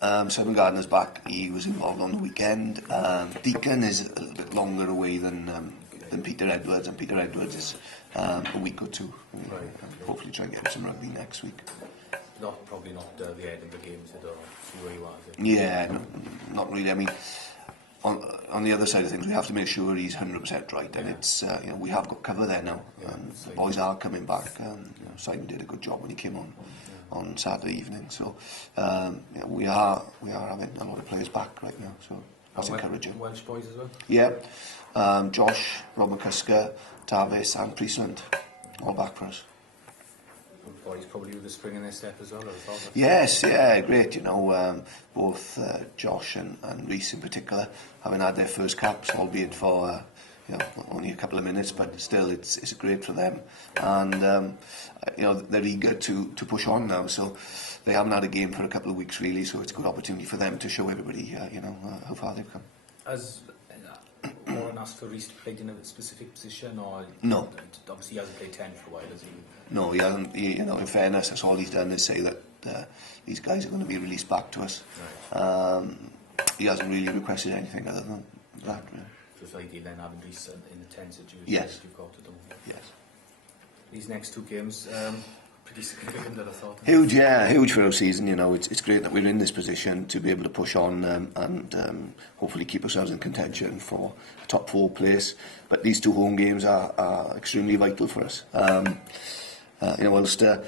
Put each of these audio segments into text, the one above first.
Simon Gardner's back. He was involved on the weekend. Deacon is a little bit longer away than Peter Edwards, and Peter Edwards is a week or two. Right. Hopefully try and get him some rugby next week. Probably not the Edinburgh games at all. See where you are. Yeah, no, not really. I mean, on the other side of things, we have to make sure he's 100% right, and it's we have got cover there now, and the boys are coming back. Simon did a good job when he came on Saturday evening, so we are having a lot of players back right now, so that's encouraging. Welsh boys as well. Yeah, Josh, Rob McCusker, Tavis, and Priestland, all back for us. Boys probably with the spring in their step as well. Yes, yeah, great. Both Josh and Reece in particular having had their first caps, albeit for only a couple of minutes, but still it's great for them, and they're eager to push on now. So they haven't had a game for a couple of weeks really, so it's a good opportunity for them to show everybody how far they've come. Has Warren asked for Reece to play in a specific position, or no? Obviously he hasn't played 10 for a while, has he? No, he hasn't. In fairness, that's all he's done is say that these guys are going to be released back to us. Right. He hasn't really requested anything other than that. Really. So it's ideal then having Reece in the 10 situation yes. You've got to do. Yes. These next two games, pretty significant, I thought. Huge, yeah, huge for our season. It's great that we're in this position to be able to push on and hopefully keep ourselves in contention for a top 4 place. But these 2 home games are extremely vital for us. Ulster,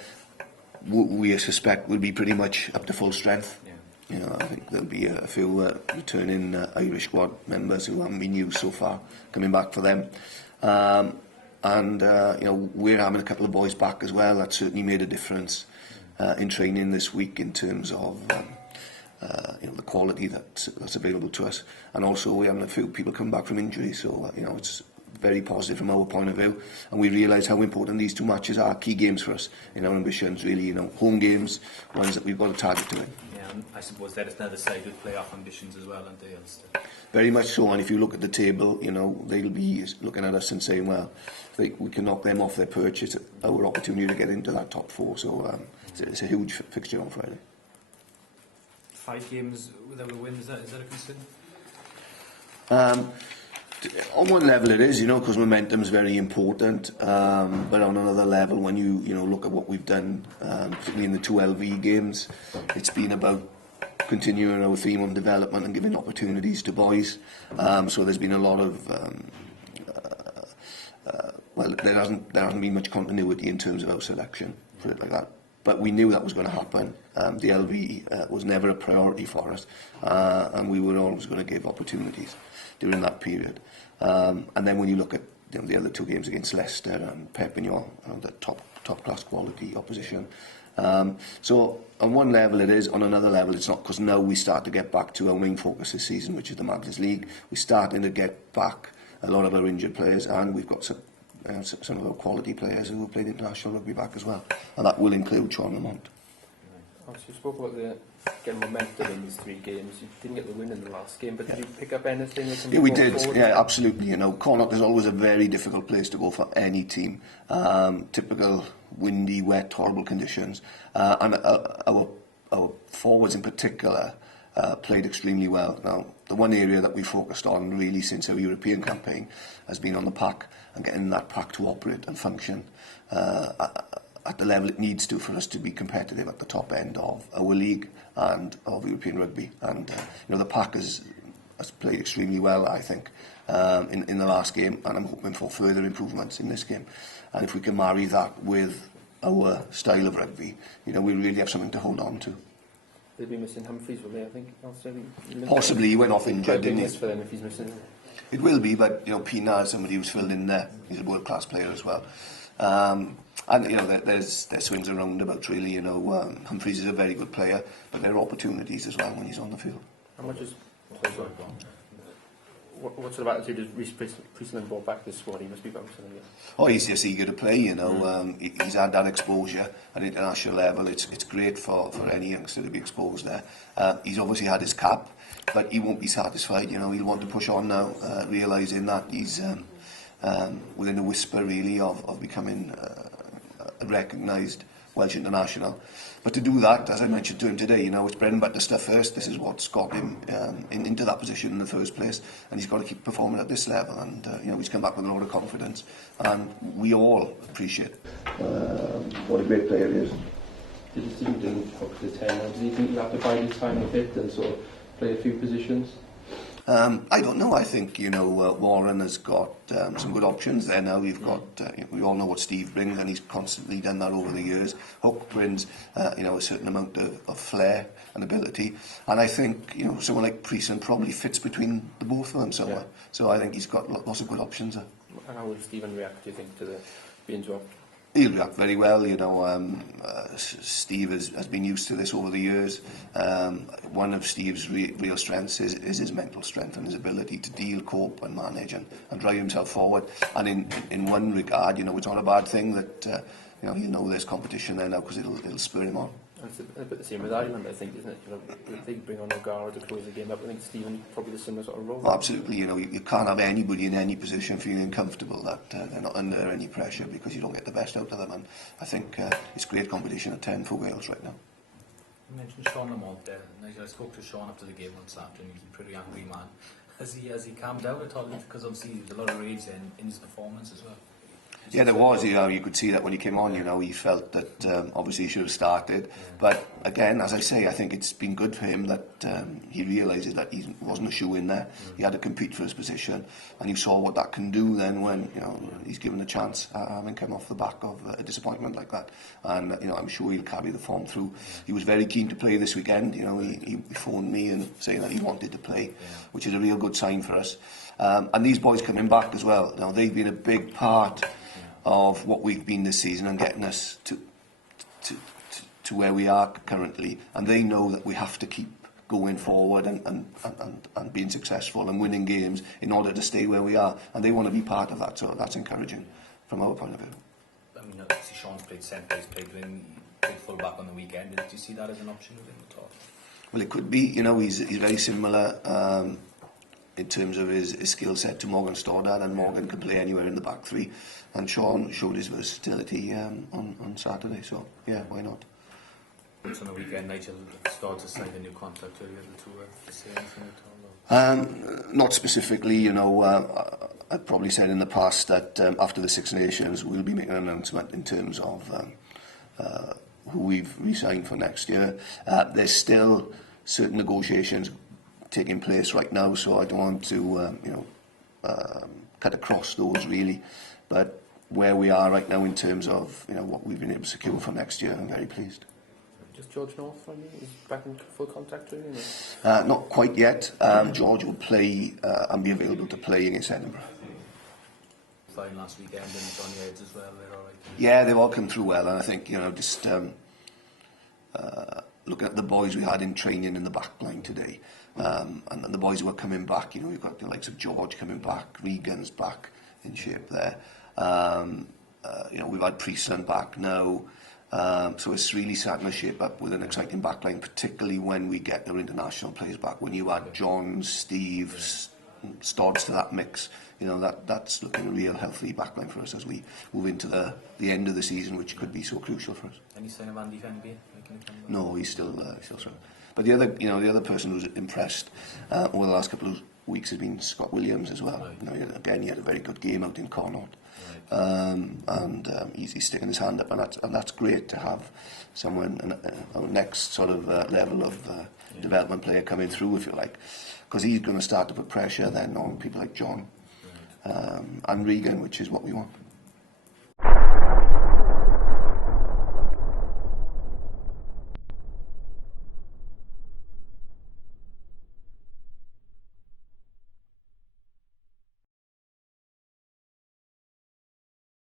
we suspect will be pretty much up to full strength. Yeah. I think there'll be a few returning Irish squad members who haven't been used so far coming back for them. And we're having a couple of boys back as well. That certainly made a difference in training this week in terms of the quality that's available to us. And also we're having a few people come back from injury, so it's very positive from our point of view, and we realise how important these 2 matches are, key games for us in our ambitions really, home games, ones that we've got a target to win. Yeah, and I suppose that is another side with playoff ambitions as well, aren't they, Ulster? Very much so, and if you look at the table, they'll be looking at us and saying, well, if we can knock them off their perch, it's our opportunity to get into that top 4, so it's a huge fixture on Friday. 5 games without a win, is that a concern? On one level it is, because momentum is very important, but on another level, when you look at what we've done, particularly in the 2 LV games, it's been about continuing our theme on development and giving opportunities to boys. So there's been a lot of there hasn't been much continuity in terms of our selection, put it like that. But we knew that was going to happen. The LV was never a priority for us, and we were always going to give opportunities during that period. And then when you look at the other 2 games against Leicester and Perpignan, the top class quality opposition. So on one level it is, on another level it's not, because now we start to get back to our main focus this season, which is the Madness League. We're starting to get back a lot of our injured players, and we've got some of our quality players who have played international rugby back as well, and that will include Sean Lamont. You spoke about getting momentum in these 3 games. You didn't get the win in the last game, but did you pick up anything? Yeah, we did. Forward? Yeah, absolutely. Connacht is always a very difficult place to go for any team. Typical windy, wet, horrible conditions, and our forwards in particular played extremely well. Now, the one area that we focused on really since our European campaign has been on the pack and getting that pack to operate and function at the level it needs to for us to be competitive at the top end of our league and of European rugby. And the pack has played extremely well, I think, in the last game, and I'm hoping for further improvements in this game. And if we can marry that with our style of rugby, we really have something to hold on to. They'll be missing Humphreys, will they, I think? Possibly, he went off injured, didn't he? For them if he's missing. It will be, but Pina is somebody who's filled in there. He's a world-class player as well. And there's swings and roundabouts really. Humphreys is a very good player, but there are opportunities as well when he's on the field. How much is what sort of attitude has Reece Priestland brought back this squad? He must be bouncing again. Oh, he's just eager to play. He's had that exposure at international level. It's great for any youngster to be exposed there. He's obviously had his cap, but he won't be satisfied. He'll want to push on now, realising that he's within a whisper really of becoming a recognised Welsh international. But to do that, as I mentioned to him today, you know, it's bread and butter stuff first. This is what's got him into that position in the first place, and he's got to keep performing at this level. And you know, he's come back with a lot of confidence, and we all appreciate what a great player he is. Did you see him doing up to 10? Does he think he'll have to bide his time a bit and sort of play a few positions? I don't know. I think, you know, Warren has got some good options there now. We've got, we all know what Steve brings, and he's constantly done that over the years. Hook brings, you know, a certain amount of flair and ability, and I think, you know, someone like Priestland probably fits between the both of them somewhere. Yeah. So I think he's got lots of good options there. And how will Stephen react, do you think, to the being dropped? He'll react very well, you know. Steve has been used to this over the years. One of Steve's real strengths is his mental strength and his ability to deal, cope and manage and drive himself forward. And in one regard, you know, it's not a bad thing that, you know, he'll know there's competition there now, because it'll spur him on. And it's a bit the same with Ireland, I think, isn't it? You know, if they bring on O'Gara to close the game up, I think Stephen probably the similar sort of role. Well, absolutely, you know, you can't have anybody in any position feeling comfortable that they're not under any pressure, because you don't get the best out of them. And I think it's great competition at 10 for Wales right now. You mentioned Sean Lamont there. Nigel, I spoke to Sean after the game once afternoon. He's a pretty angry man. Has he calmed down at all? Because obviously there's a lot of rage in his performance as well. Yeah, there was. You know, you could see that when he came on. You know, he felt that obviously he should have started. Yeah. But again, as I say, I think it's been good for him that he realises that he wasn't a shoe in there. He had to compete for his position, and you saw what that can do then when, you know, he's given a chance, having come off the back of a disappointment like that. And you know, I'm sure he'll carry the form through. He was very keen to play this weekend. You know, he phoned me and saying that he wanted to play, which is a real good sign for us. And these boys coming back as well. Now, they've been a big part of what we've been this season and getting us to where we are currently, and they know that we have to keep going forward and being successful and winning games in order to stay where we are, and they want to be part of that, so that's encouraging from our point of view. I mean, obviously Sean's played centre, he's played full back on the weekend. Did you see that as an option with him at all? Well, it could be. You know, he's very similar in terms of his skill set to Morgan Stoddard, and Morgan can play anywhere in the back three, and Sean showed his versatility on Saturday, so yeah, why not? On the weekend, Nigel Stoddard signed a new contract earlier to say anything at all? Not specifically, you know. I've probably said in the past that after the Six Nations we'll be making an announcement in terms of who we've re-signed for next year. There's still certain negotiations taking place right now, so I don't want to you know, cut across those really, but where we are right now in terms of, you know, what we've been able to secure for next year, I'm very pleased. Just George North, I mean, is back in full contact really? Not quite yet. George will play and be available to play against Edinburgh. Fine last weekend and Johnny Heads as well, they're all right. Yeah, they've all come through well, and I think, you know, just looking at the boys we had in training in the back line today, and the boys who are coming back, you know, we've got the likes of George coming back, Regan's back in shape there. You know, we've had Priestland back now. So it's really starting to shape up with an exciting backline, particularly when we get our international players back. When you add John, Steve, Stodds to that mix, you know, that's looking a real healthy backline for us as we move into the end of the season, which could be so crucial for us. Any sign of Andy Fenby? No, he's still strong. But the other person who's impressed over the last couple of weeks has been Scott Williams as well. Right. You know, again, he had a very good game out in Connaught. Right. He's sticking his hand up, and that's great to have someone, our next sort of level of development player coming through, if you like, because he's going to start to put pressure then on people like John and Regan, which is what we want.